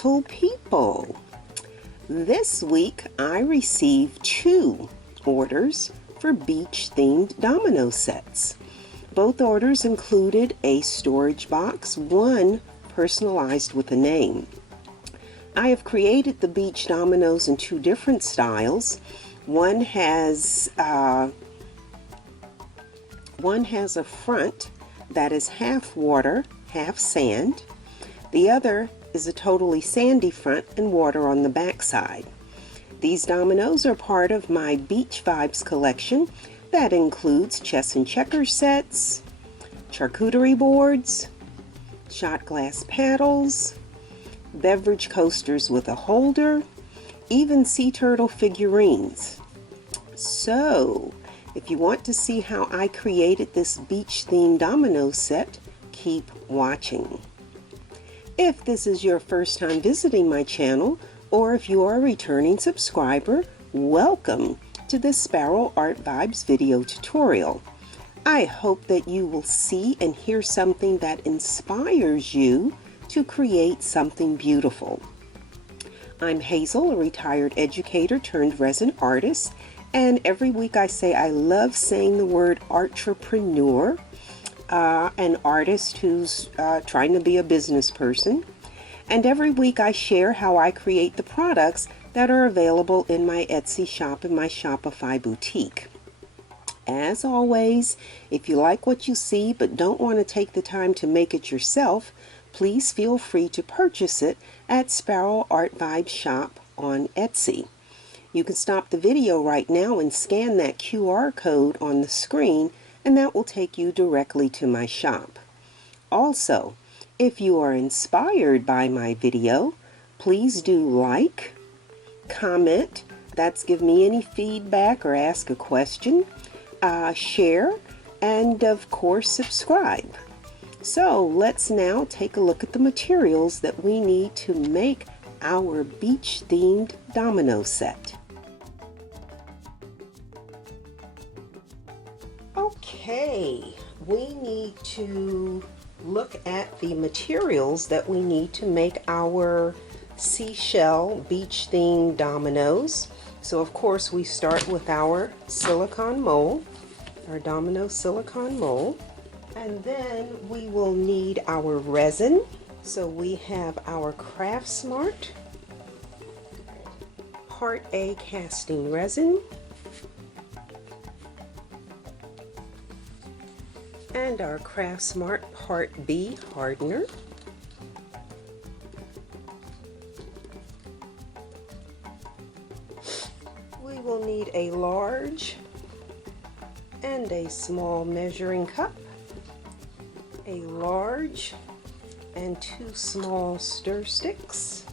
little people. This week I received 2 orders for beach-themed domino sets. Both orders included a storage box, one personalized with a name. I have created the beach dominoes in 2 different styles. One has a front that is half water, half sand. The other is a totally sandy front and water on the back side. These dominoes are part of my Beach Vibes collection that includes chess and checkers sets, charcuterie boards, shot glass paddles, beverage coasters with a holder, even sea turtle figurines. So, if you want to see how I created this beach-themed domino set, keep watching. If this is your first time visiting my channel, or if you are a returning subscriber, welcome to this Sparrow Art Vibes video tutorial. I hope that you will see and hear something that inspires you to create something beautiful. I'm Hazel, a retired educator turned resin artist, and every week I say I love saying the word entrepreneur, an artist who's trying to be a business person. And every week I share how I create the products that are available in my Etsy shop and my Shopify boutique. As always, if you like what you see but don't want to take the time to make it yourself, please feel free to purchase it at Sparrow Art Vibes Shop on Etsy. You can stop the video right now and scan that QR code on the screen, and that will take you directly to my shop. Also, if you are inspired by my video, please do like, comment, that's give me any feedback or ask a question, share, and of course subscribe. So let's now take a look at the materials that we need to make our beach-themed domino set. Okay, we need to look at the materials that we need to make our seashell beach-themed dominoes. So of course we start with our silicone mold, our domino silicone mold, and then we will need our resin. So we have our Craft Smart Part A casting resin, and our Craft Smart Part B hardener. We will need a large and a small measuring cup, a large and 2 small stir sticks.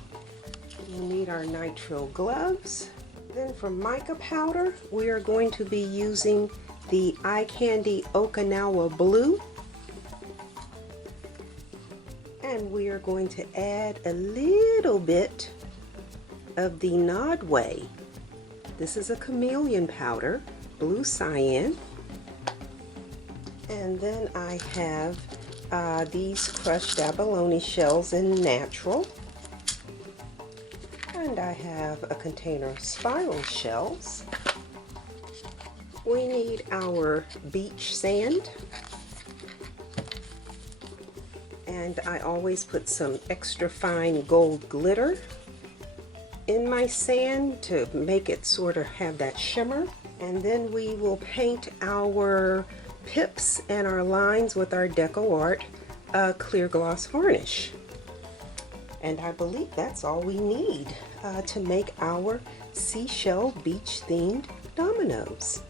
We'll need our nitrile gloves. Then for mica powder, we are going to be using the Eye Candy Okinawa Blue, and we are going to add a little bit of the Nodway. This is a chameleon powder, blue cyan, and then I have these crushed abalone shells in natural, and I have a container of spiral shells. We need our beach sand, and I always put some extra fine gold glitter in my sand to make it sort of have that shimmer. And then we will paint our pips and our lines with our Deco Art clear gloss varnish. And I believe that's all we need to make our seashell beach themed dominoes.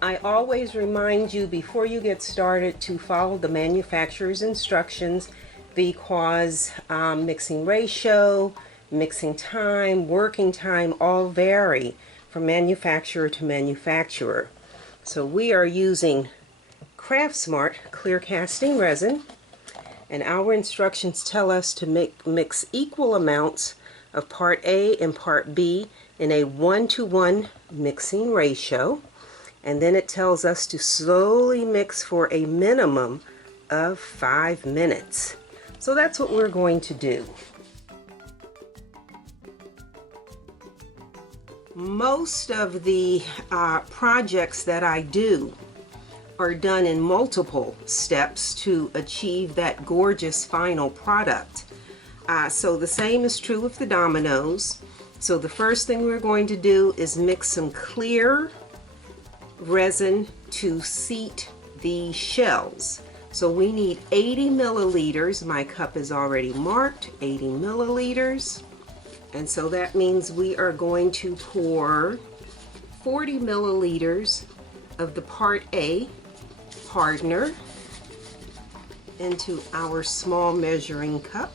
I always remind you before you get started to follow the manufacturer's instructions, because mixing ratio, mixing time, working time all vary from manufacturer to manufacturer. So we are using Craft Smart clear casting resin, and our instructions tell us to mix equal amounts of part A and part B in a 1-to-1 mixing ratio. And then it tells us to slowly mix for a minimum of 5 minutes. So that's what we're going to do. Most of the projects that I do are done in multiple steps to achieve that gorgeous final product. So the same is true with the dominoes. So the first thing we're going to do is mix some clear resin to seat the shells. So we need 80 milliliters. My cup is already marked, 80 milliliters. And so that means we are going to pour 40 milliliters of the Part A hardener into our small measuring cup.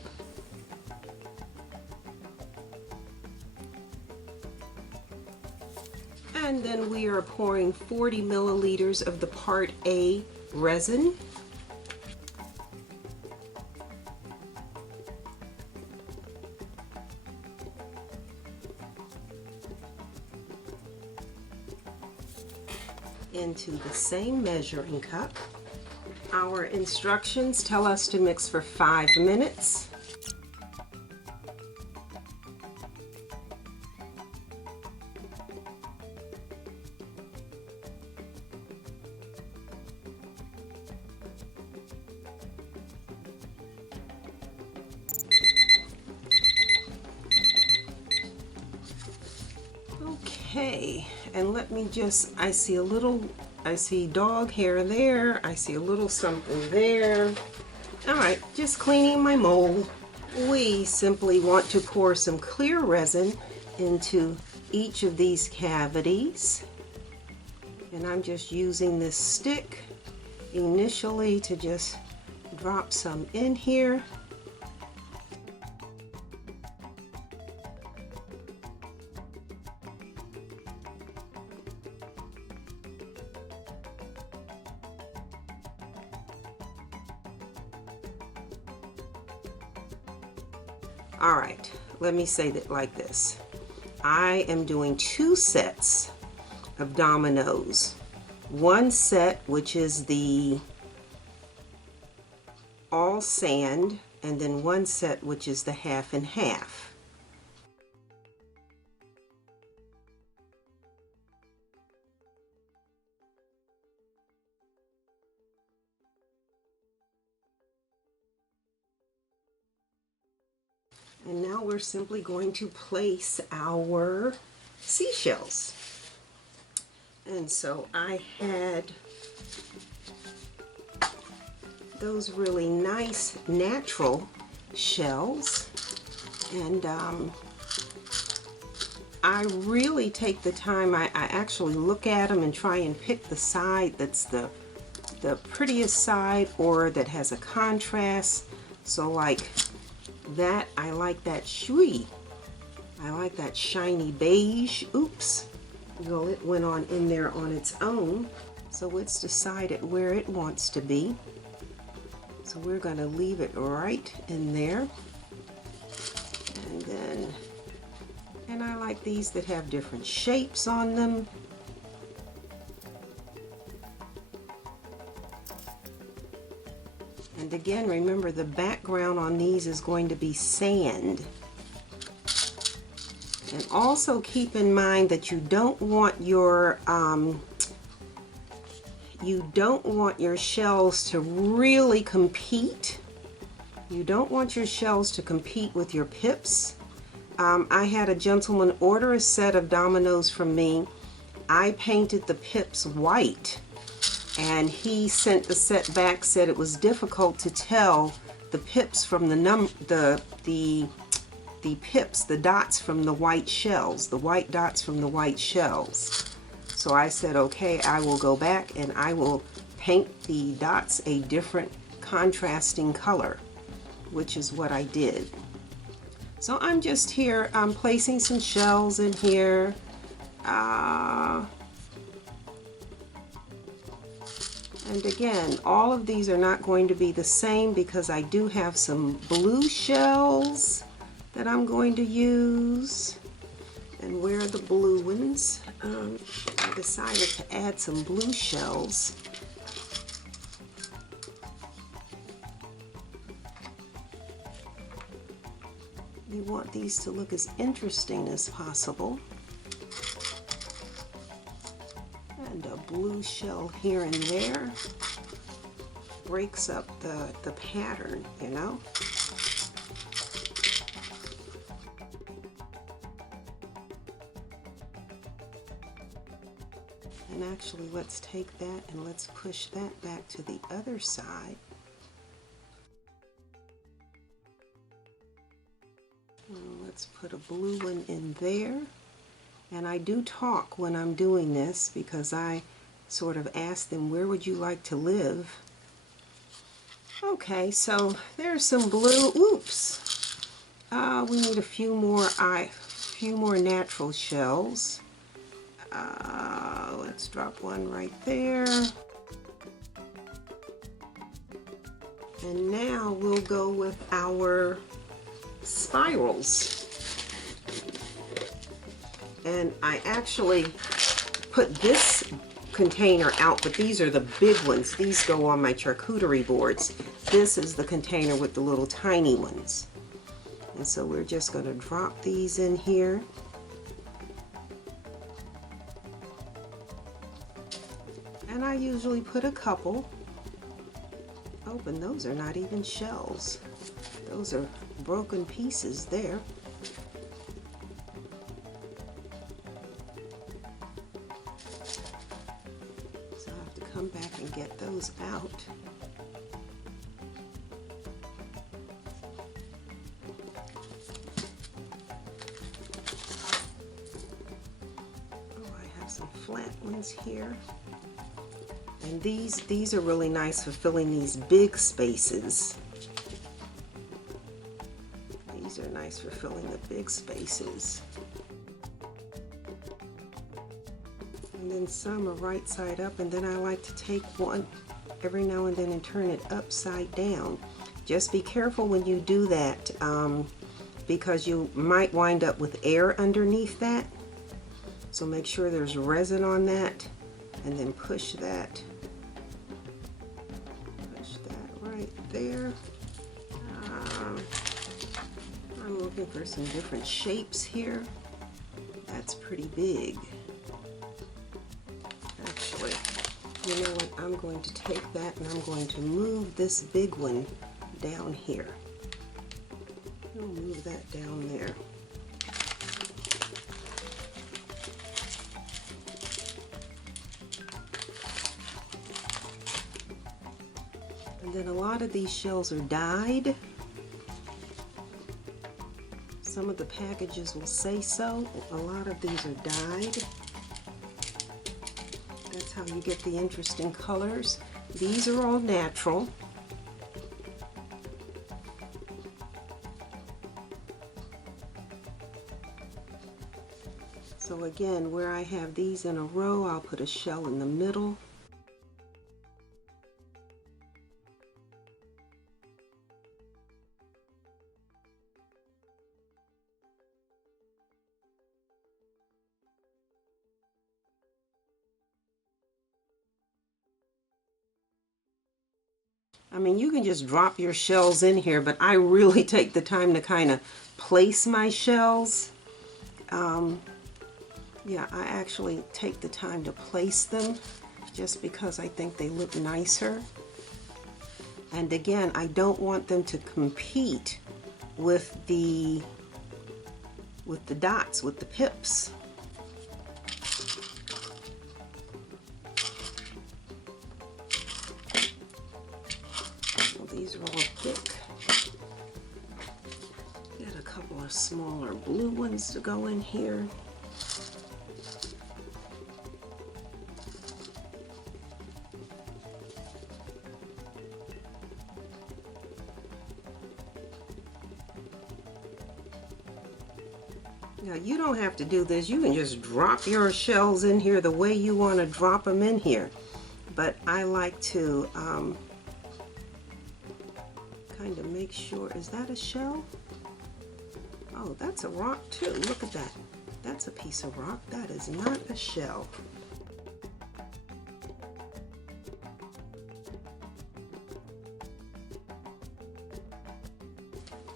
And then we are pouring 40 milliliters of the Part A resin. Into the same measuring cup. Our instructions tell us to mix for 5 minutes. Okay, and let me just, I see dog hair there, I see a little something there. All right, just cleaning my mold. We simply want to pour some clear resin into each of these cavities. And I'm just using this stick initially to just drop some in here. All right, let me say that like this. I am doing 2 sets of dominoes. One set, which is the all sand, and then one set, which is the half and half. And now we're simply going to place our seashells. And so I had those really nice natural shells, and I really take the time. I actually look at them and try and pick the side that's the prettiest side, or that has a contrast. So like that, I like that shui. I like that shiny beige. Oops. Well, it went on in there on its own. So it's decided where it wants to be. So we're going to leave it right in there. And then, and I like these that have different shapes on them. And again, remember the background on these is going to be sand. And also keep in mind that you don't want your shells to really compete. You don't want your shells to compete with your pips. I had a gentleman order a set of dominoes from me. I painted the pips white, and he sent the set back, said it was difficult to tell the pips from the pips, the dots from the white shells, the white dots from the white shells. So I said, okay, I will go back and I will paint the dots a different contrasting color, which is what I did. So I'm just here, I'm placing some shells in here. And again, all of these are not going to be the same because I do have some blue shells that I'm going to use. And where are the blue ones? I decided to add some blue shells. you want these to look as interesting as possible. And a blue shell here and there breaks up the pattern, you know. And actually, let's take that and let's push that back to the other side. And let's put a blue one in there. And I do talk when I'm doing this because I sort of ask them, where would you like to live? Okay, so there's some blue. Oops. We need a few more natural shells. Let's drop one right there. And now we'll go with our spirals. And I actually put this container out, but these are the big ones. These go on my charcuterie boards. This is the container with the little tiny ones. And so we're just going to drop these in here. And I usually put a couple. Oh, but those are not even shells. Those are broken pieces there. So I have to come back and get those out. Oh, I have some flat ones here. And these are really nice for filling these big spaces. These are nice for filling the big spaces. And then some are right side up, and then I like to take one every now and then and turn it upside down. Just be careful when you do that because you might wind up with air underneath that. So make sure there's resin on that, and then push that right there. I'm looking for some different shapes here. That's pretty big. Actually, you know what? I'm going to take that and I'm going to move this big one down here. I'll move that down there. And then a lot of these shells are dyed. Some of the packages will say so. A lot of these are dyed. That's how you get the interesting colors. These are all natural. So again, where I have these in a row, I'll put a shell in the middle. I mean, you can just drop your shells in here, but I really take the time to kind of place my shells. Yeah, I actually take the time to place them just because I think they look nicer. And again, I don't want them to compete with the dots, with the pips. These are all thick. Get a couple of smaller blue ones to go in here. Now you don't have to do this. You can just drop your shells in here the way you want to drop them in here. But I like to kind of make sure, is that a shell? Oh, that's a rock too. Look at that. That's a piece of rock. That is not a shell.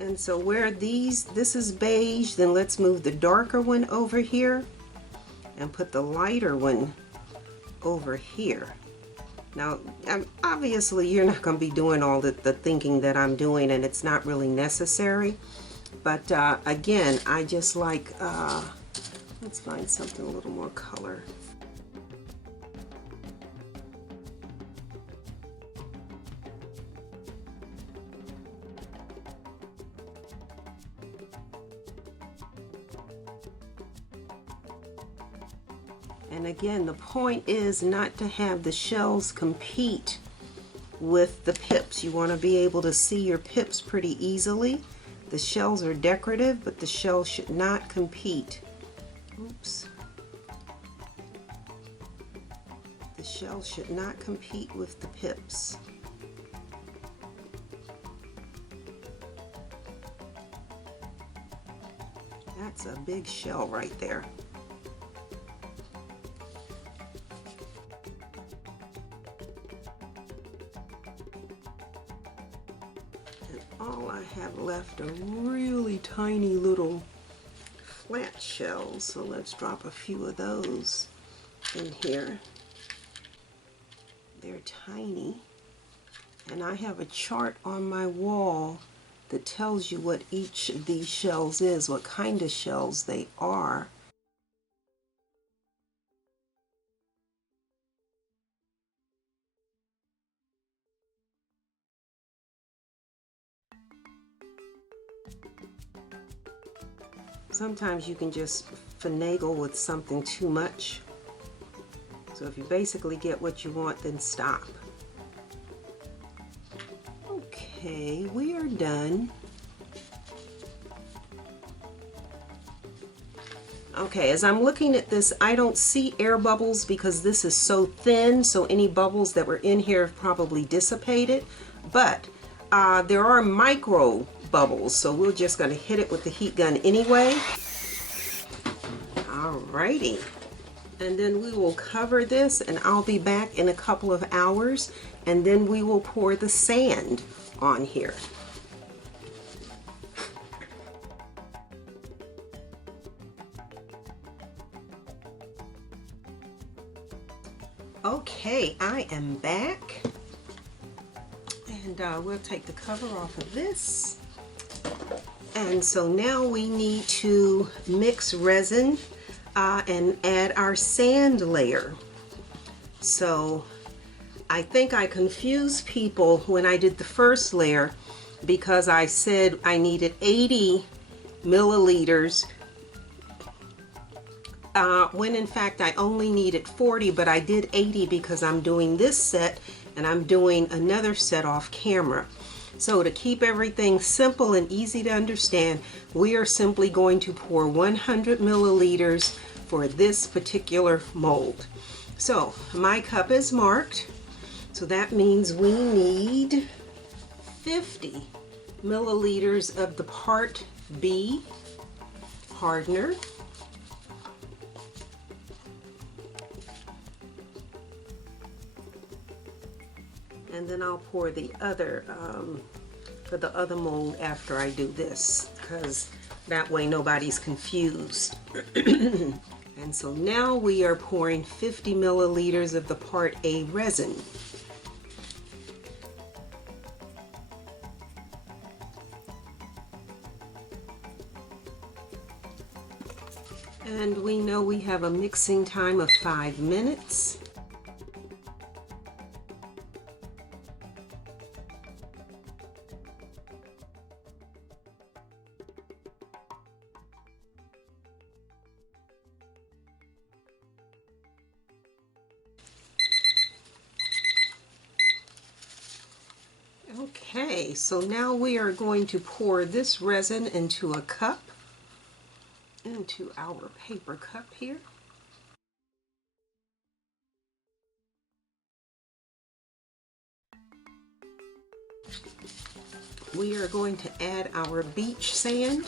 And so where this is beige, then let's move the darker one over here and put the lighter one over here. Now, obviously you're not going to be doing all the thinking that I'm doing, and it's not really necessary. But again, I just like, let's find something a little more color. And again, the point is not to have the shells compete with the pips. You want to be able to see your pips pretty easily. The shells are decorative, but the shells should not compete. Oops. The shells should not compete with the pips. That's a big shell right there. All I have left are really tiny little flat shells, so let's drop a few of those in here. They're tiny, and I have a chart on my wall that tells you what each of these shells is, what kind of shells they are. Sometimes you can just finagle with something too much. So if you basically get what you want, then stop. Okay, we are done. Okay, as I'm looking at this, I don't see air bubbles because this is so thin, so any bubbles that were in here have probably dissipated. But there are micro bubbles, so we're just going to hit it with the heat gun anyway. Alrighty, and then we will cover this, and I'll be back in a couple of hours, and then we will pour the sand on here. Okay, I am back, and we'll take the cover off of this. And so now we need to mix resin and add our sand layer. So I think I confused people when I did the first layer because I said I needed 80 milliliters when in fact I only needed 40, but I did 80 because I'm doing this set and I'm doing another set off camera. So to keep everything simple and easy to understand, we are simply going to pour 100 milliliters for this particular mold. So my cup is marked, so that means we need 50 milliliters of the Part B hardener. And then I'll pour the other for the other mold after I do this, because that way nobody's confused. And so now we are pouring 50 milliliters of the Part A resin. And we know we have a mixing time of 5 minutes. Okay, so now we are going to pour this resin into a cup, into our paper cup here. We are going to add our beach sand.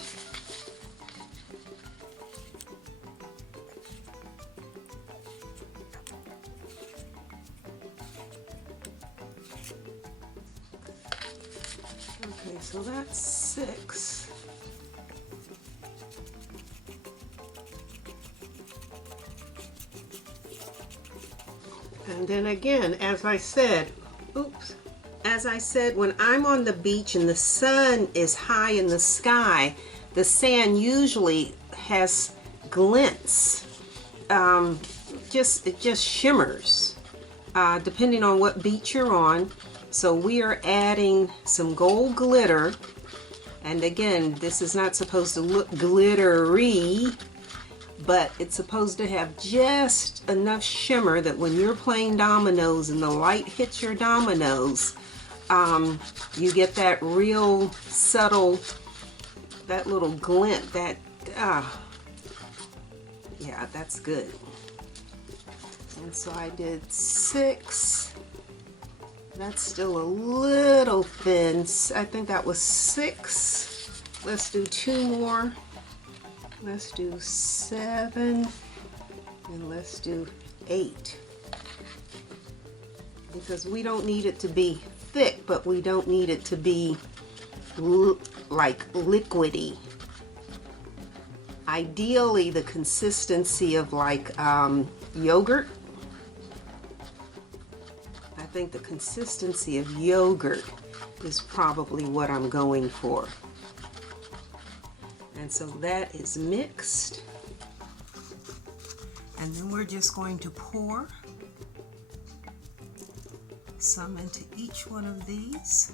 Okay, so that's 6. And then again, as I said, when I'm on the beach and the sun is high in the sky, the sand usually has glints. It just shimmers, depending on what beach you're on. So we are adding some gold glitter. And again, this is not supposed to look glittery, but it's supposed to have just enough shimmer that when you're playing dominoes and the light hits your dominoes, you get that real subtle, that little glint, yeah, that's good. And so I did 6. That's still a little thin. I think that was 6. Let's do 2 more. Let's do 7. And let's do 8. Because we don't need it to be thick, but we don't need it to be like liquidy. Ideally, the consistency of like yogurt. I think the consistency of yogurt is probably what I'm going for. And so that is mixed. And then we're just going to pour some into each one of these.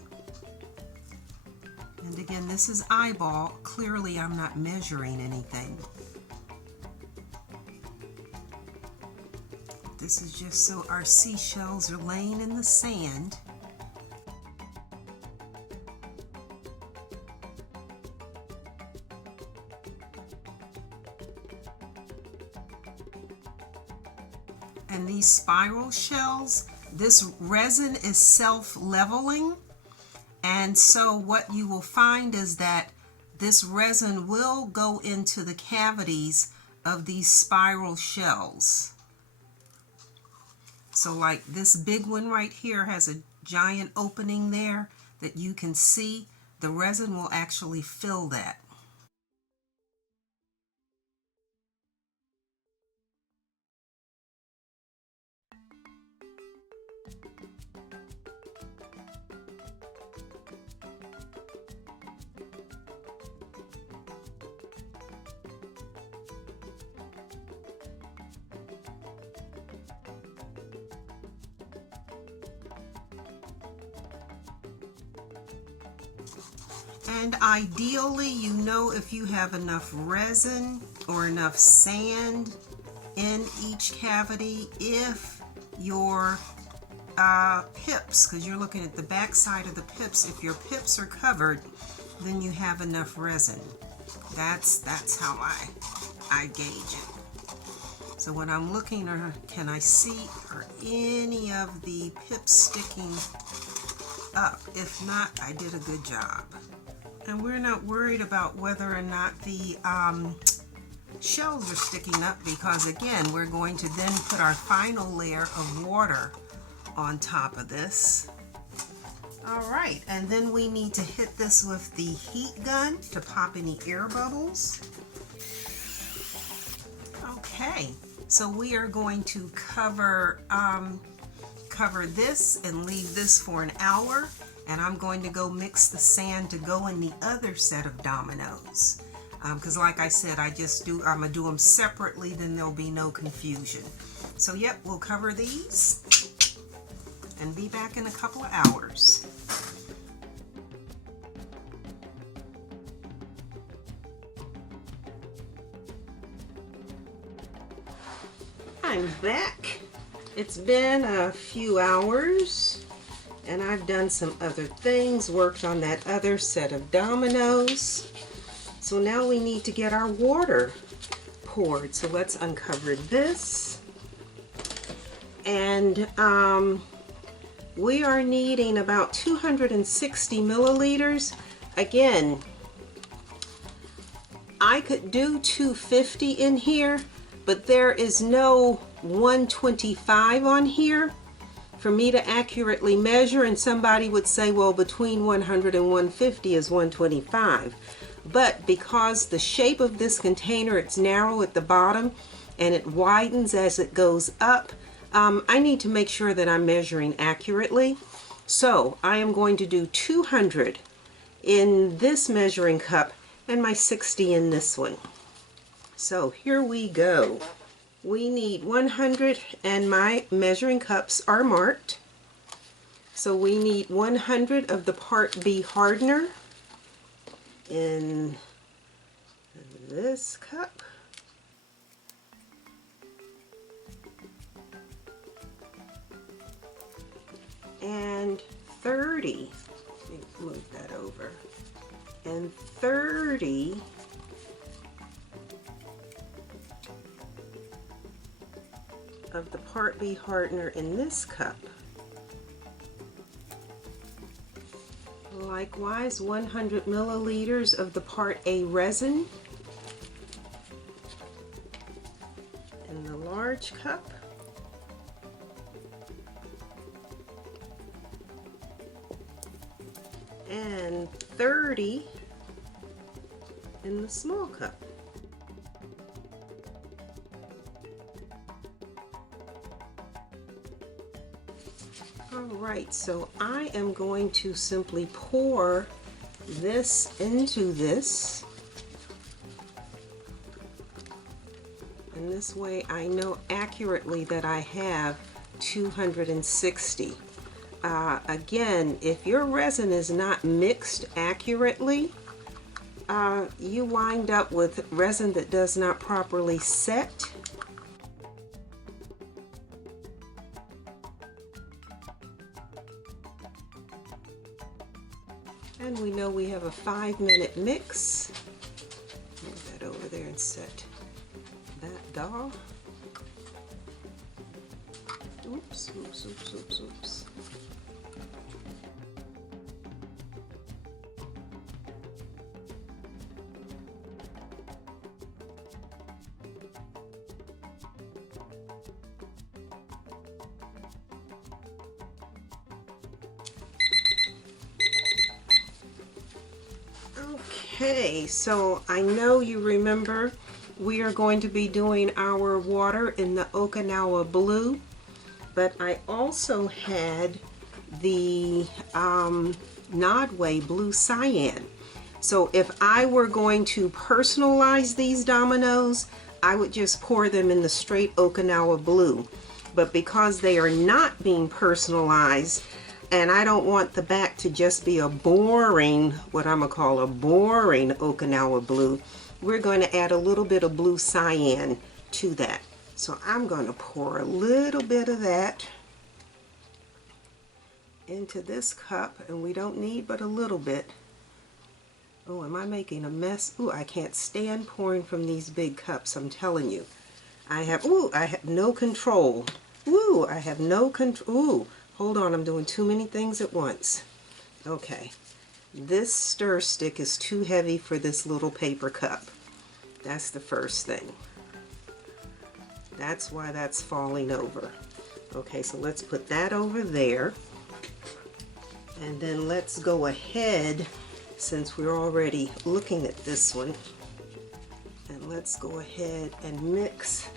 And again, this is eyeball. Clearly, I'm not measuring anything. This is just so our seashells are laying in the sand. And these spiral shells, this resin is self-leveling. And so what you will find is that this resin will go into the cavities of these spiral shells. So like this big one right here has a giant opening there that you can see. The resin will actually fill that. And ideally, you know, if you have enough resin or enough sand in each cavity, if your pips, because you're looking at the back side of the pips, if your pips are covered, then you have enough resin. That's how I gauge it. So when I'm looking, can I see, are any of the pips sticking up? If not, I did a good job. And we're not worried about whether or not the shells are sticking up, because again, we're going to then put our final layer of water on top of this. All right, and then we need to hit this with the heat gun to pop any air bubbles. Okay, so we are going to cover this and leave this for an hour. And I'm going to go mix the sand to go in the other set of dominoes. Because like I said, I'm gonna do them separately, then there'll be no confusion. So yep, we'll cover these and be back in a couple of hours. I'm back. It's been a few hours. And I've done some other things, worked on that other set of dominoes. So now we need to get our water poured. So let's uncover this. And we are needing about 260 milliliters. Again, I could do 250 in here, but there is no 125 on here. for me to accurately measure, and somebody would say, well, between 100 and 150 is 125. But because the shape of this container, it's narrow at the bottom and it widens as it goes up, I need to make sure that I'm measuring accurately. So I am going to do 200 in this measuring cup and my 60 in this one. So here we go. We need 100, and my measuring cups are marked. So we need 100 of the Part B hardener in this cup. And 30, let me move that over, and 30 of the Part B hardener in this cup. Likewise, 100 milliliters of the Part A resin in the large cup. And 30 in the small cup. Alright, so I am going to simply pour this into this. And this way I know accurately that I have 260. Again, if your resin is not mixed accurately, you wind up with resin that does not properly set. And we know we have a 5-minute mix. Move that over there and set that doll. Oops, oops, oops, oops, oops. Okay, so I know you remember we are going to be doing our water in the Okinawa blue, but I also had the Nodway blue cyan. So if I were going to personalize these dominoes, I would just pour them in the straight Okinawa blue. But because they are not being personalized, and I don't want the back to just be a boring, what I'm gonna call a boring Okinawa blue, we're going to add a little bit of blue cyan to that. So I'm going to pour a little bit of that into this cup, and we don't need but a little bit. Oh, am I making a mess? Ooh, I can't stand pouring from these big cups, I'm telling you. I have no control. Ooh, I have no control. Ooh. Hold on, I'm doing too many things at once. Okay, this stir stick is too heavy for this little paper cup. That's the first thing. That's why that's falling over. Okay, so let's put that over there. And then let's go ahead, since we're already looking at this one, and let's go ahead and mix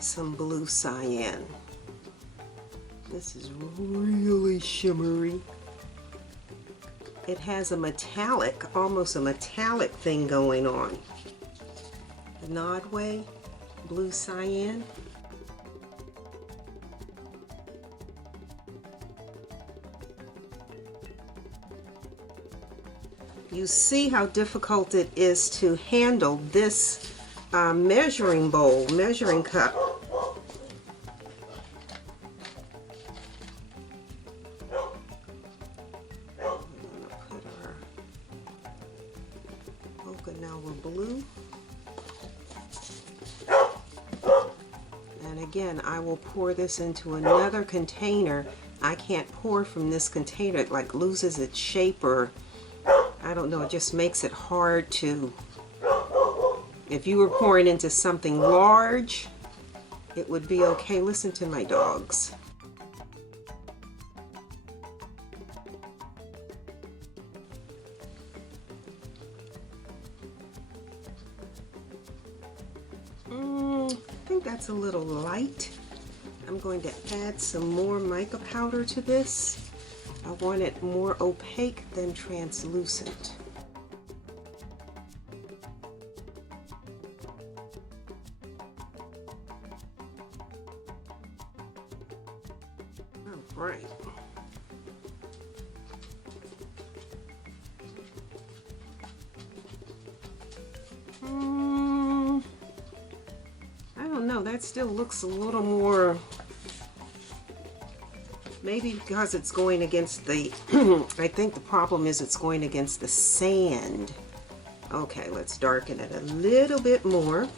some blue cyan. This is really shimmery. It has a metallic, almost a metallic thing going on. The Nodway blue cyan. You see how difficult it is to handle this measuring bowl, measuring cup. Okinawa blue. And again, I will pour this into another container. I can't pour from this container. It like loses its shape, or I don't know, it just makes it hard to. If you were pouring into something large, it would be okay. Listen to my dogs. think that's a little light. I'm going to add some more mica powder to this. I want it more opaque than translucent. All right. I don't know, that still looks a little more, maybe because it's going against the, I think the problem is it's going against the sand. Okay, let's darken it a little bit more.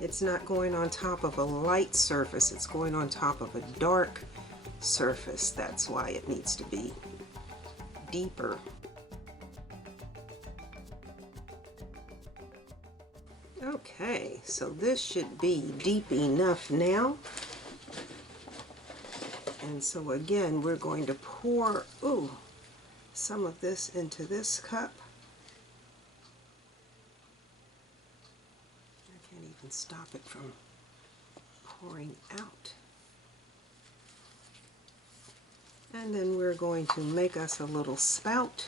It's not going on top of a light surface, it's going on top of a dark surface. That's why it needs to be deeper. Okay, so this should be deep enough now. And so again, we're going to pour, some of this into this cup. I can't even stop it from pouring out. And then we're going to make us a little spout.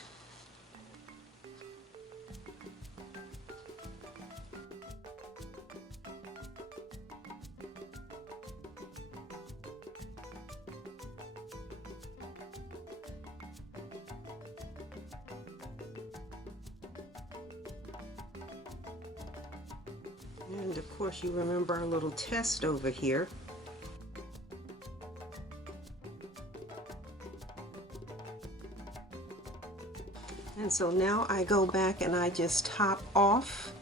And of course, you remember our little test over here. And so now I go back and I just top off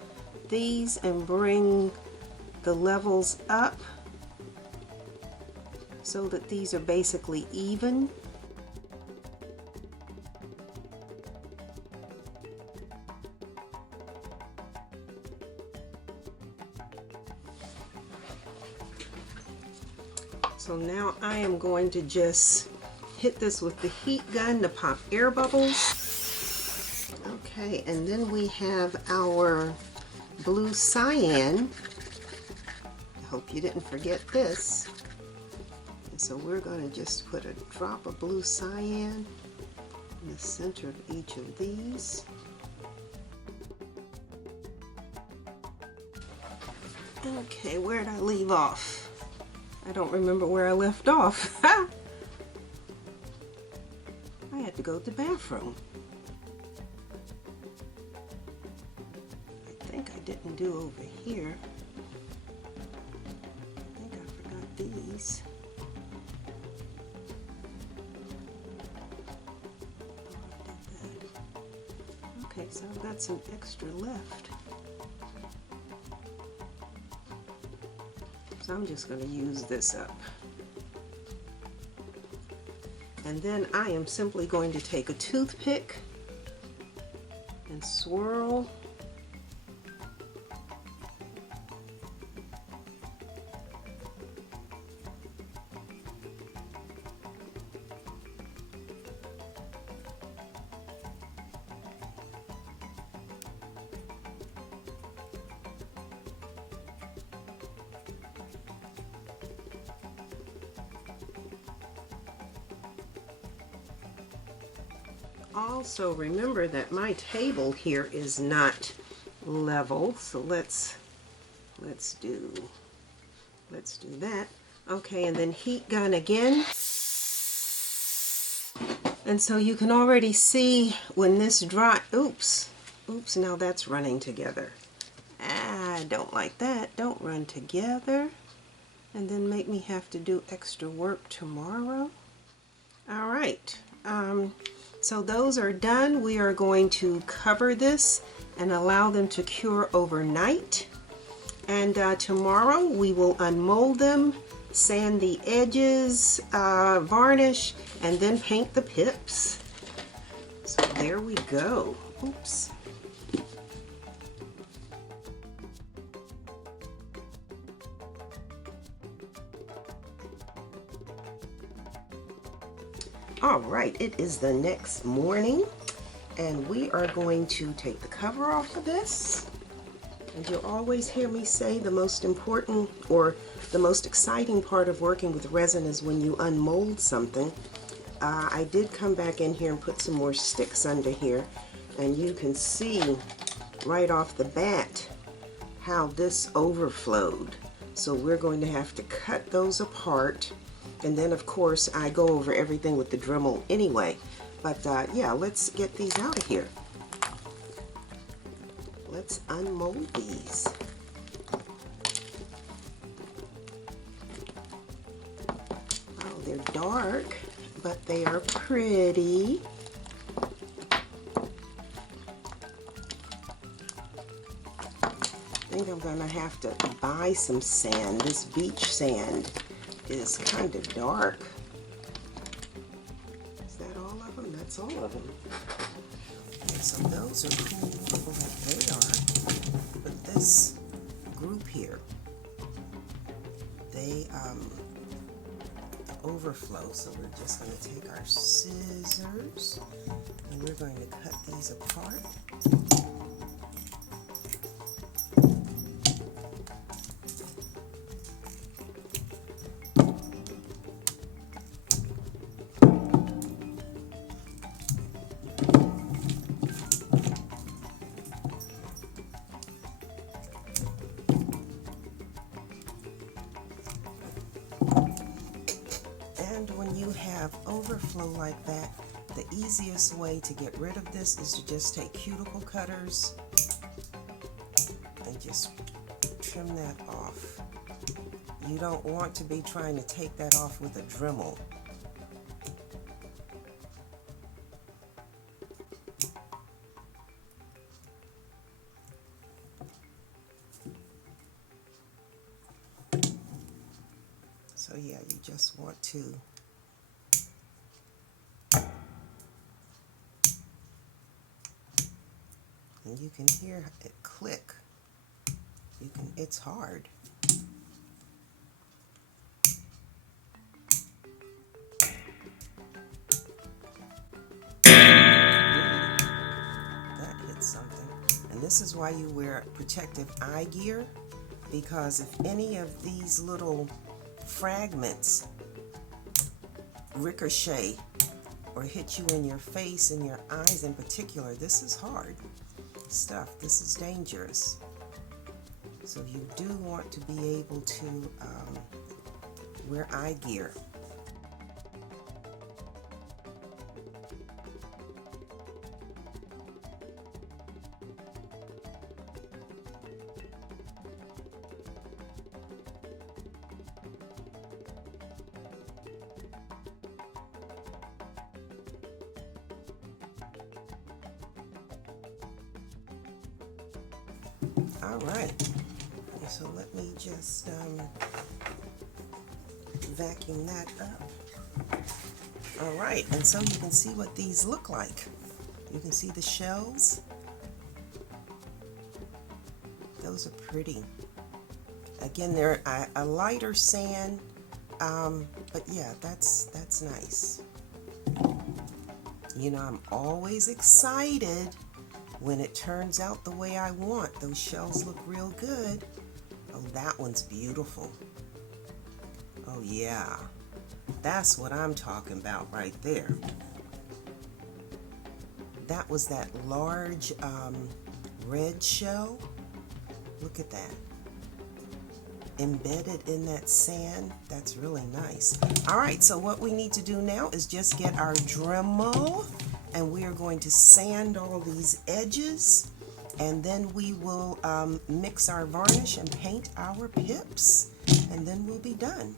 these and bring the levels up so that these are basically even. So now I am going to just hit this with the heat gun to pop air bubbles. Okay, and then we have our blue cyan. I hope you didn't forget this. And so we're going to just put a drop of blue cyan in the center of each of these. Okay, where did I leave off? I don't remember where I left off. I had to go to the bathroom. I think I didn't do over here. I think I forgot these. Oh, I did that. Okay, so I've got some extra left. So I'm just going to use this up. And then I am simply going to take a toothpick and swirl. Also remember that my table here is not level, so let's do that. Okay, and then heat gun again. And so you can already see when this dry, oops, now that's running together. I don't like that. Don't run together and then make me have to do extra work tomorrow. All right. So those are done. We are going to cover this and allow them to cure overnight. And tomorrow we will unmold them, sand the edges, varnish, and then paint the pips. So there we go. Oops. All right, it is the next morning, and we are going to take the cover off of this. And you'll always hear me say the most important or the most exciting part of working with resin is when you unmold something. I did come back in here and put some more sticks under here, and you can see right off the bat how this overflowed. So we're going to have to cut those apart, and then of course I go over everything with the Dremel anyway. But yeah, let's get these out of here. Let's unmold these. Oh, they're dark, but they are pretty. I think I'm gonna have to buy some sand. This beach sand is kind of dark. Is that all of them? That's all of them. Okay, so those are cool like they are. But this group here, they overflow. So we're just going to take our scissors and we're going to cut these apart. And when you have overflow like that, the easiest way to get rid of this is to just take cuticle cutters and just trim that off. You don't want to be trying to take that off with a Dremel. So yeah, you just want to and you can hear it click. It's hard. That hit something. And this is why you wear protective eye gear, because if any of these little fragments ricochet or hit you in your face and your eyes in particular, this is hard stuff. This is dangerous. So you do want to be able to wear eye gear. All right, so let me just vacuum that up. All right, and so you can see what these look like. You can see the shells. Those are pretty. Again, they're a lighter sand, but yeah, that's nice. You know, I'm always excited when it turns out the way I want. Those shells look real good. Oh, that one's beautiful. Oh yeah, that's what I'm talking about right there. That was that large red shell. Look at that. Embedded in that sand. That's really nice. All right, so what we need to do now is just get our Dremel, and we are going to sand all these edges, and then we will mix our varnish and paint our pips, and then we'll be done.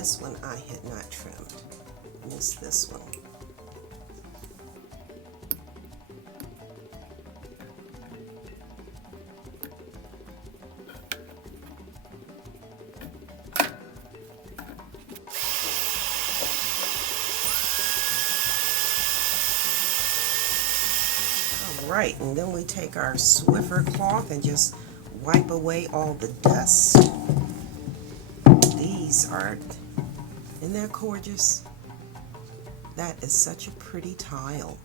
this one I had not trimmed. Missed this one. Right, and then we take our Swiffer cloth and just wipe away all the dust. These are, isn't that gorgeous? That is such a pretty tile.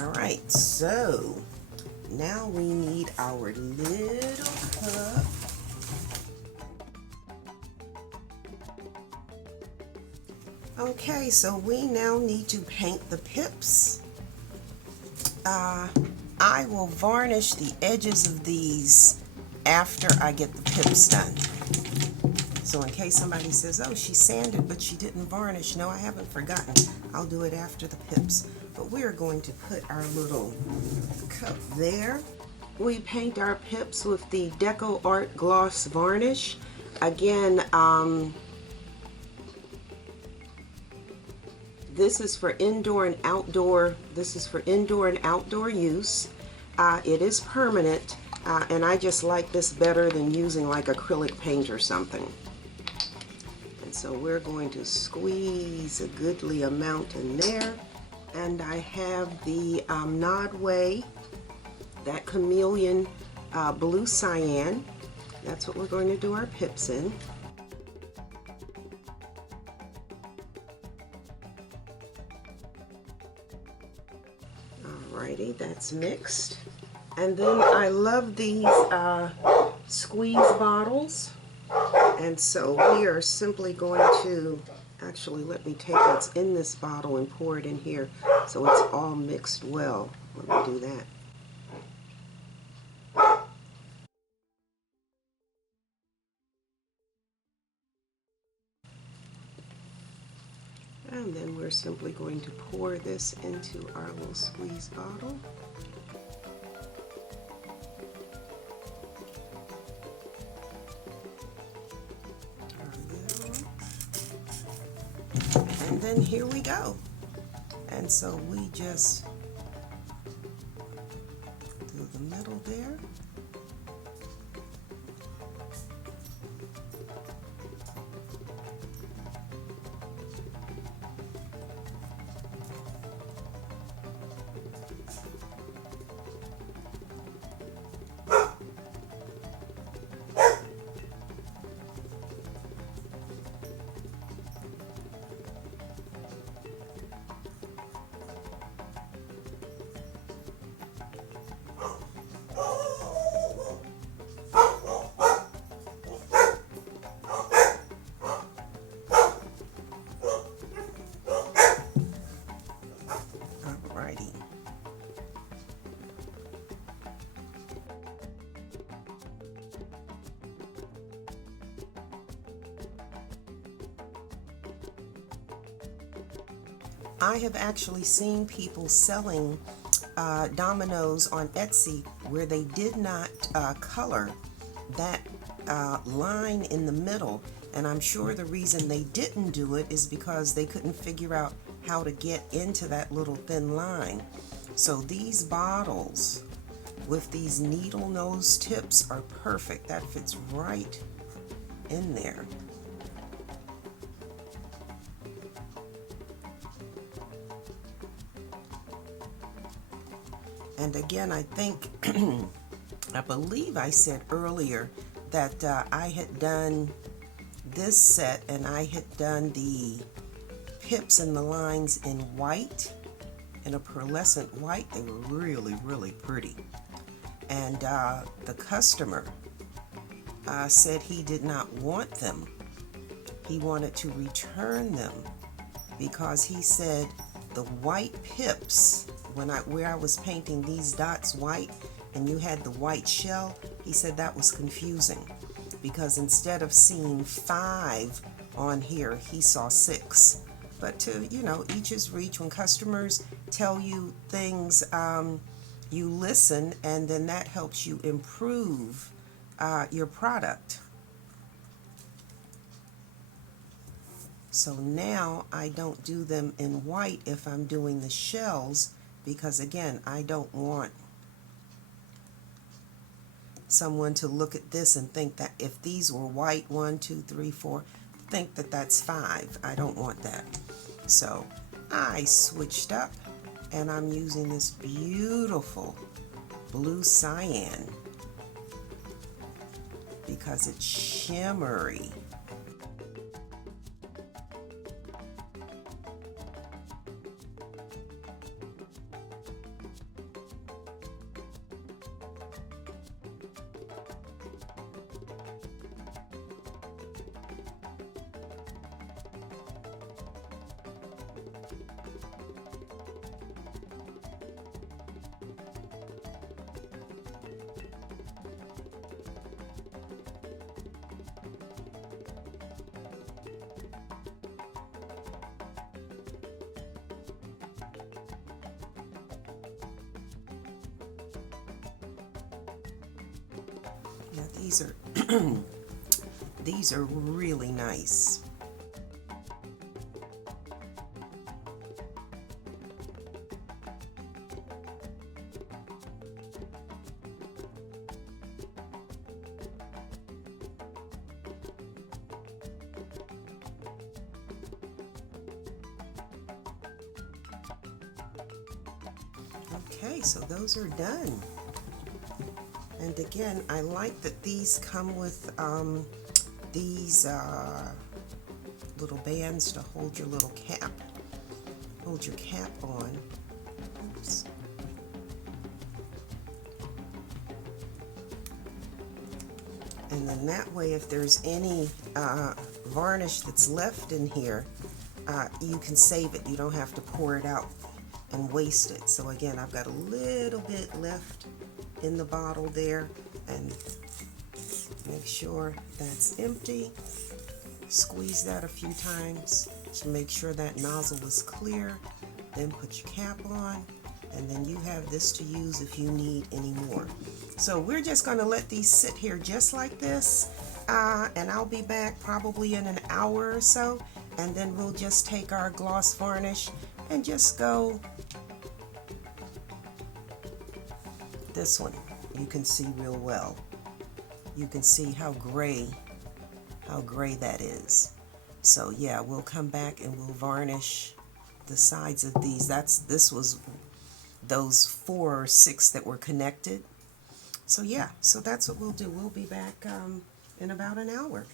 Alright, so now we need our little cup. Okay, so we now need to paint the pips. I will varnish the edges of these after I get the pips done. So in case somebody says, oh, she sanded but she didn't varnish, no, I haven't forgotten. I'll do it after the pips. But we're going to put our little cup there. We paint our pips with the Deco Art Gloss Varnish. Again, this is for indoor and outdoor. This is for indoor and outdoor use. It is permanent, and I just like this better than using like acrylic paint or something. And so we're going to squeeze a goodly amount in there. And I have the Nodway, that chameleon blue cyan. That's what we're going to do our pips in. Alrighty, that's mixed. And then I love these squeeze bottles. And so we are simply going to, actually let me take what's in this bottle and pour it in here so it's all mixed well. Let me do that. And then we're simply going to pour this into our little squeeze bottle. And then here we go. And so we just do the middle there. I have actually seen people selling dominoes on Etsy where they did not color that line in the middle, and I'm sure the reason they didn't do it is because they couldn't figure out how to get into that little thin line. So these bottles with these needle nose tips are perfect. That fits right in there. And again, I think, I believe I said earlier that I had done this set and I had done the pips and the lines in white, in a pearlescent white. They were really, really pretty. And the customer said he did not want them. He wanted to return them because he said the white pips, where I was painting these dots white and you had the white shell, he said that was confusing because instead of seeing 5 on here, he saw 6. But to, you know, each is reach. When customers tell you things, you listen, and then that helps you improve your product. So now I don't do them in white if I'm doing the shells, because again, I don't want someone to look at this and think that if these were white, 1, 2, 3, 4, think that that's 5. I don't want that. So I switched up, and I'm using this beautiful blue cyan because it's shimmery. Yeah, these are these are really nice. Okay, so those are done. And again, I like that these come with these little bands to hold your little cap. Hold your cap on. Oops. And then that way, if there's any varnish that's left in here, you can save it. You don't have to pour it out and waste it. So again, I've got a little bit left in the bottle there, and make sure that's empty. Squeeze that a few times to make sure that nozzle is clear. Then put your cap on, and then you have this to use if you need any more. So we're just going to let these sit here just like this, and I'll be back probably in an hour or so, and then we'll just take our gloss varnish and just go this one. You can see real well. You can see how gray that is. So yeah, we'll come back and we'll varnish the sides of these. This was those 4 or 6 that were connected. So yeah, so that's what we'll do. We'll be back in about an hour.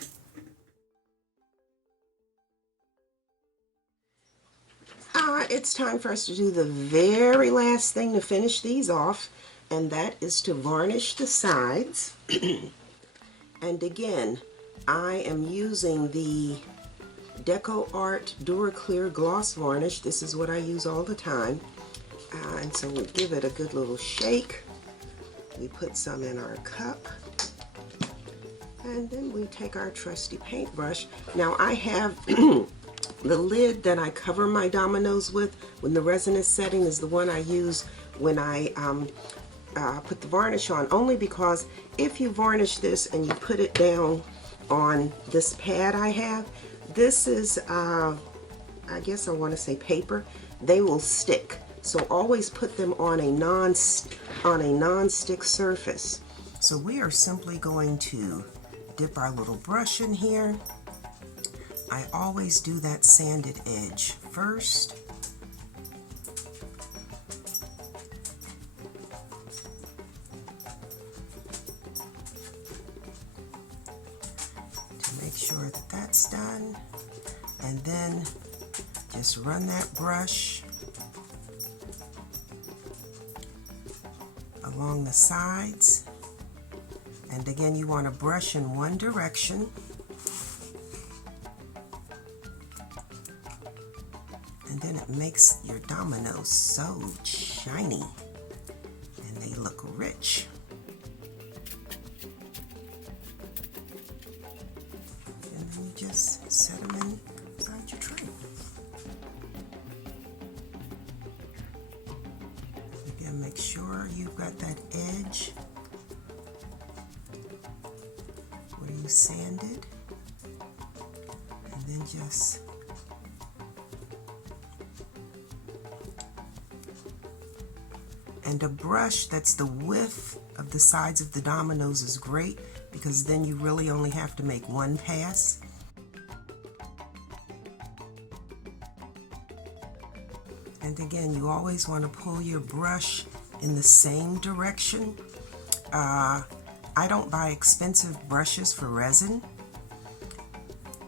It's time for us to do the very last thing to finish these off, and that is to varnish the sides. And again, I am using the Deco Art DuraClear Gloss Varnish. This is what I use all the time. And so we give it a good little shake. We put some in our cup. And then we take our trusty paintbrush. Now I have the lid that I cover my dominoes with when the resin is setting is the one I use when I put the varnish on, only because if you varnish this and you put it down on this pad I have, this is I guess I want to say paper, they will stick. So always put them on a non-stick surface. So we are simply going to dip our little brush in here. I always do that sanded edge first. To make sure that that's done. And then just run that brush along the sides. And again, you want to brush in one direction. And then it makes your dominoes so shiny and they look rich. And then you just set them inside your tray. Again, And make sure you've got that edge where you sanded, and then just and a brush that's the width of the sides of the dominoes is great, because then you really only have to make one pass. And again, you always want to pull your brush in the same direction. I don't buy expensive brushes for resin,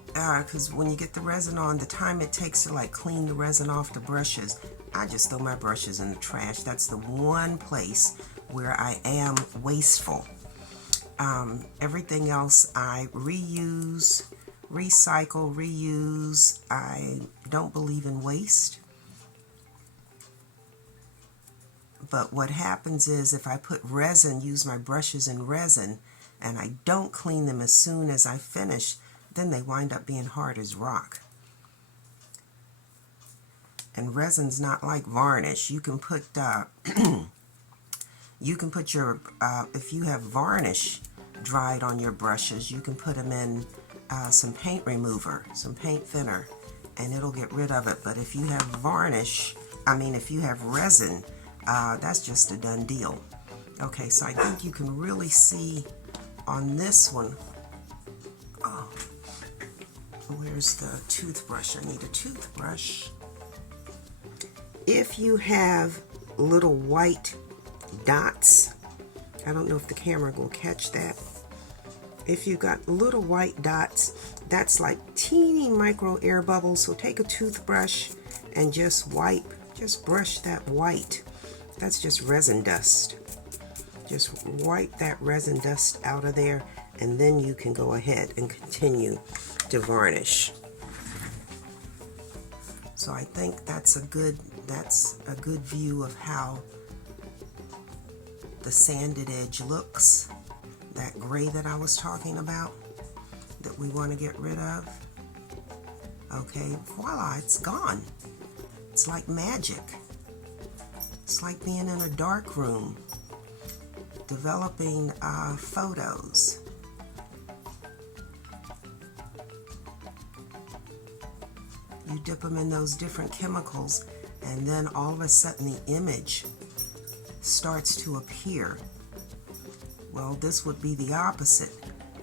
because when you get the resin on, the time it takes to like clean the resin off the brushes, I just throw my brushes in the trash. That's the one place where I am wasteful. Everything else I reuse, recycle, reuse. I don't believe in waste. But what happens is, if I put resin, use my brushes in resin, and I don't clean them as soon as I finish, then they wind up being hard as rock. And resin's not like varnish. You can put your if you have varnish dried on your brushes, you can put them in some paint remover, some paint thinner, and it'll get rid of it. But if you have if you have resin, that's just a done deal. Okay, so I think you can really see on this one. Oh, where's the toothbrush? I need a toothbrush. If you have little white dots, I don't know if the camera will catch that. If you've got little white dots, that's like teeny micro air bubbles. So take a toothbrush and just brush that white. That's just resin dust. Just wipe that resin dust out of there, and then you can go ahead and continue to varnish. So I think that's a good view of how the sanded edge looks. That gray that I was talking about, that we want to get rid of. Okay, voila, it's gone. It's like magic. It's like being in a dark room, developing photos. You dip them in those different chemicals, and then all of a sudden the image starts to appear. Well, this would be the opposite.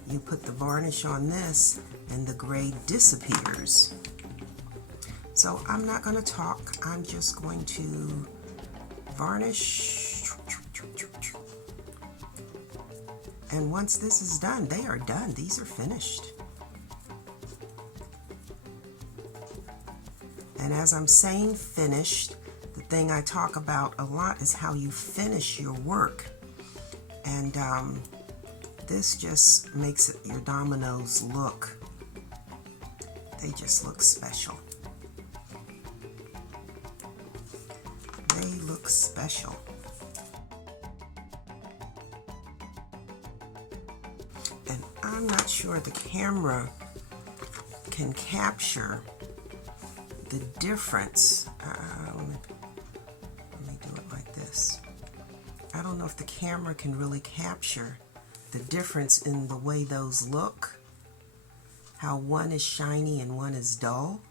You put the varnish on this, and the gray disappears. So I'm not going to talk. I'm just going to varnish. And once this is done, they are done. These are finished. And as I'm saying finished, the thing I talk about a lot is how you finish your work. And this just makes your dominoes look, they just look special. They look special. And I'm not sure the camera can capture the difference. Let me do it like this. I don't know if the camera can really capture the difference in the way those look, how one is shiny and one is dull.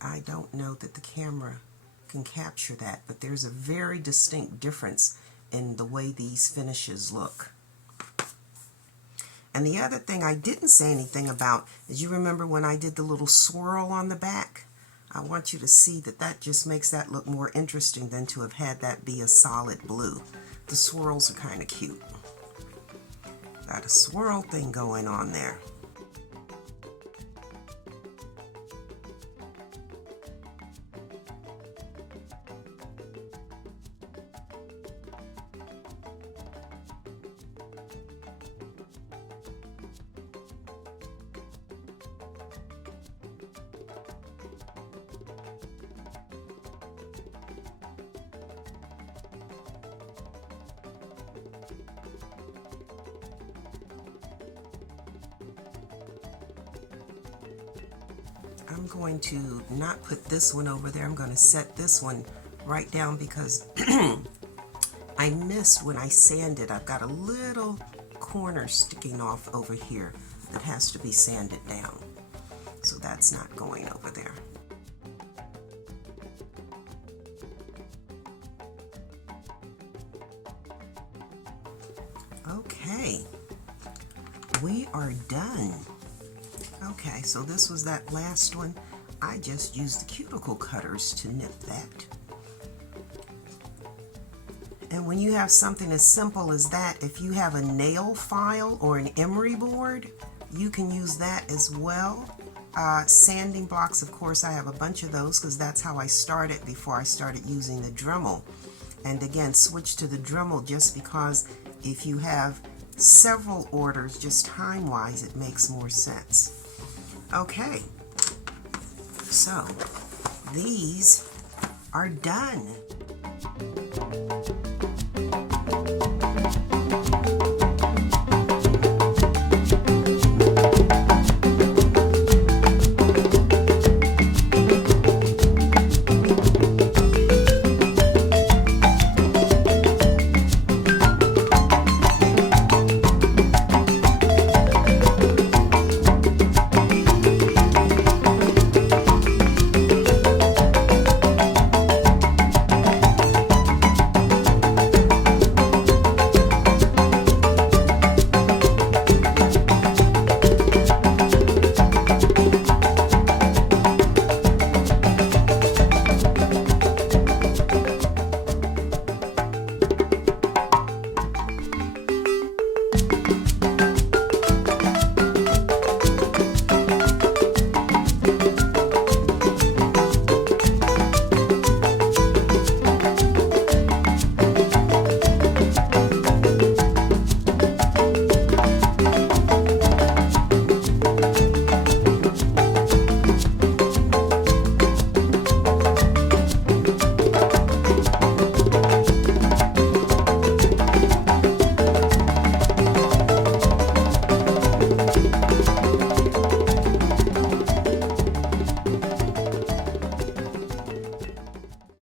I don't know that the camera can capture that, but there's a very distinct difference in the way these finishes look. And the other thing I didn't say anything about is, you remember when I did the little swirl on the back? I want you to see that that just makes that look more interesting than to have had that be a solid blue. The swirls are kind of cute. Got a swirl thing going on there. I'm going to not put this one over there. I'm going to set this one right down because I missed when I sanded. I've got a little corner sticking off over here that has to be sanded down. So that's not going over there. Okay, we are done. Okay, so this was that last one. I just used the cuticle cutters to nip that. And when you have something as simple as that, if you have a nail file or an emery board, you can use that as well. Sanding blocks, of course, I have a bunch of those because that's how I started before I started using the Dremel. And again, switch to the Dremel just because if you have several orders, just time-wise, it makes more sense. Okay, so these are done.